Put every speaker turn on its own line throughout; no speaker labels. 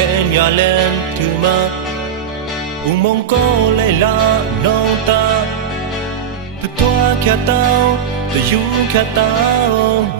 kenya len tuma umong ko leila nota tu kya tao tu yu kya tao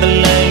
the left.